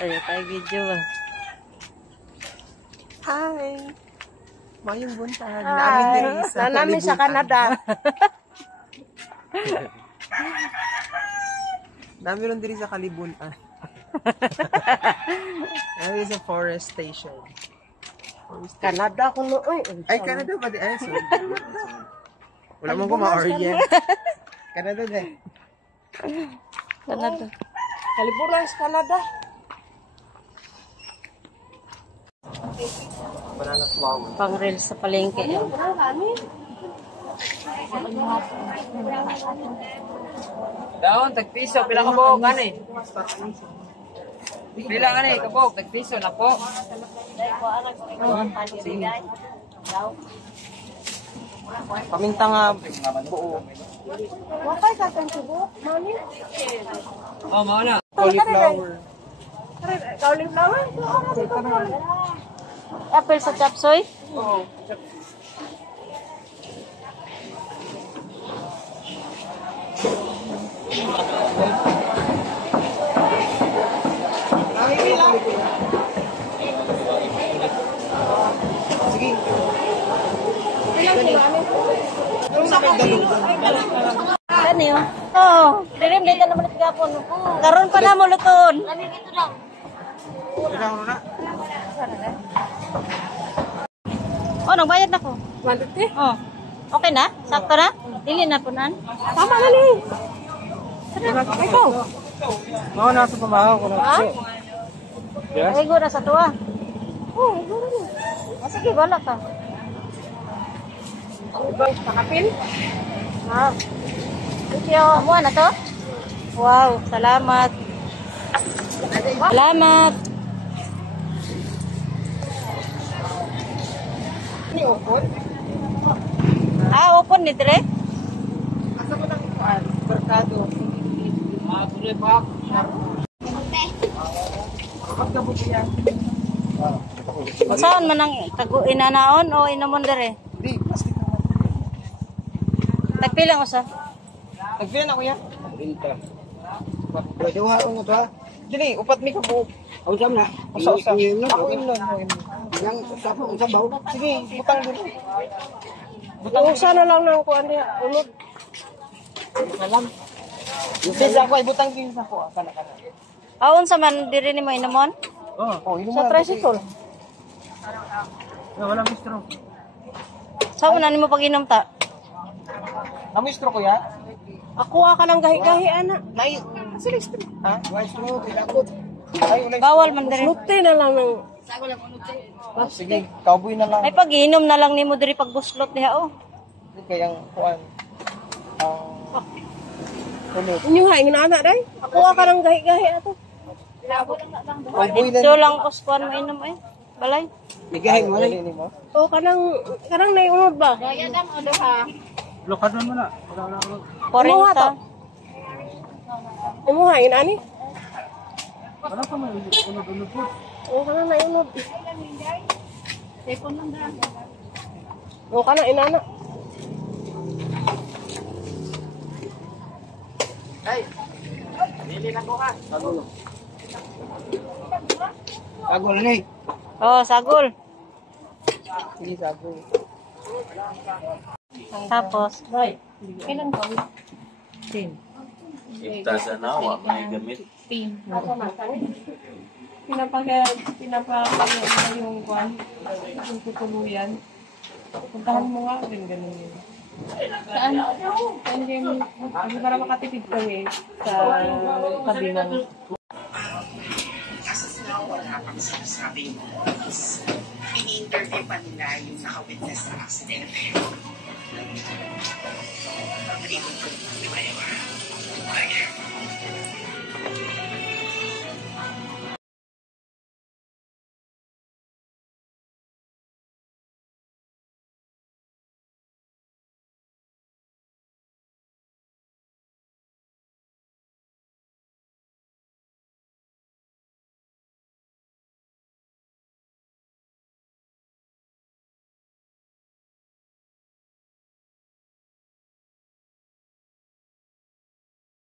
Ayo tayo video ba? Hi! Mayong buntag. Namin sa Canada. Nami ron diri sa Kalibunan. Nami sa forest station. Canada ko nooy. Ay, Canada ba di? Ay, sorry. Wala mong kuma-orient. Canada din. Canada. Kalibunan sa Canada. Banana flower. Pang reels sa palengke. Daon, tagpiso, pilang kabog, gani. Pilang gani, kabog, tagpiso na po. Paminta nga buo. Wakay ka kang subo, mami. Oh, mao na. Cauliflower. Cauliflower? Apple sa chapsoy? Oo. Sige. Ano yun? Oo. Dirim, dito naman at gapon. Karoon pa na mo luton. Oh, nagbayad na ko. 150? Oh. Okay na? Sakto na? Dili na po nan? Tama na ni. Ikaw. Mao na sa pamahaw ko na. Ha? Yes. Ay, gura sa tuwa. Oh, gura na. Sige, wala ka. Pakapil? Ha? Thank you. Amuha na to? Wow, salamat. Salamat. Ni upon. Ah, upon ni dire? Asa mo nang kuan? Merkado. Tuloy pa. Pagkabot yan. Saan man ang inanaon o inamon dire? Di, plastic na. Nagpilang usa. Nagpila na kuya? Binta. Duha ano to ha? Dili, upat mi ka buo. Usam na. Usa-usa. Ako Ako imnon. yang usapang sabaw. Sige, butang dito. Usa na lang nang kuan niya, unod. Salam. Sige, ako ay butang din sa ko. Kana-kana. Aon sa man diri ni mo inamon? Oh, ino Sa tricycle. Wala mistro. Sa man nimo pag-inom ta? Ang mistro kuya? Ako ka nang gahi-gahi ana. Nay, sige mistro. Ha? Mistro, tilakot. Ay, wala. Bawal man diri. Lutoy na lang ng Sige, cowboy na lang. ay pag-inom na lang nimo diri pag buslot diha oh. Kayang kuan. Kulot. Inyo ha ingin ana day. Ako ka nang gahi-gahi ato. Cowboy na. Dito lang uskuan mo inom ay. Balay. Bigahin mo lang ni mo. O kanang naiunod ba? Kaya dam, ano ha? Lokadon mo na. 40. Imo ha ani? Wala pa man unod po. O kanang naiunod. Tepon lang dam. O kanang inana. Ay, dili na ko ha. Agol ni. Oh, sagol. Sige, sabi. Tapos, Kailan ko? Ipta sa nawa, may gamit. Pinapakaya yung kwan, yung tutuluyan. Puntahan mo nga, ganun yun. Saan? Hindi para makatipid kami sa tabi ng Wala pang sinasabing police. Ini-interview pa nila yung naka-witness sa aksidente. Malibog ko, di ba?